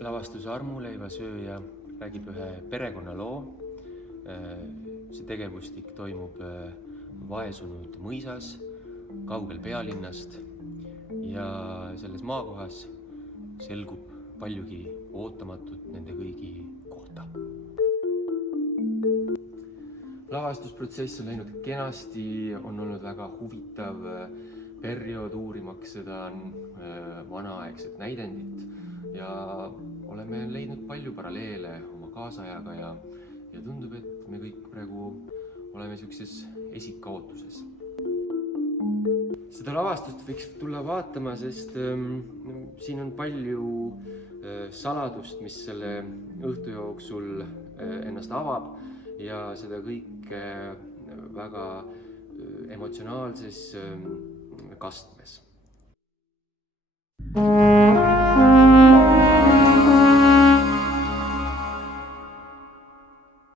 Lavastus Armuleivasööja räägib ühe perekonnaloo. See tegevustik toimub vaesunud mõisas, kaugel pealinnast ja selles maakohas selgub paljugi ootamatut nende kõigi kohta. Lavastusprotsess on läinud kenasti, on olnud väga huvitav periood uurimaks seda vanaaegset näidendit ja oleme leidnud palju paralleele oma kaasajaga ja tundub, et me kõik praegu oleme sellises esikaootuses. Seda lavastust võiks tulla vaatama, sest siin on palju saladust, mis selle õhtu jooksul ennast avab ja seda kõike väga emotsionaalses kastmes.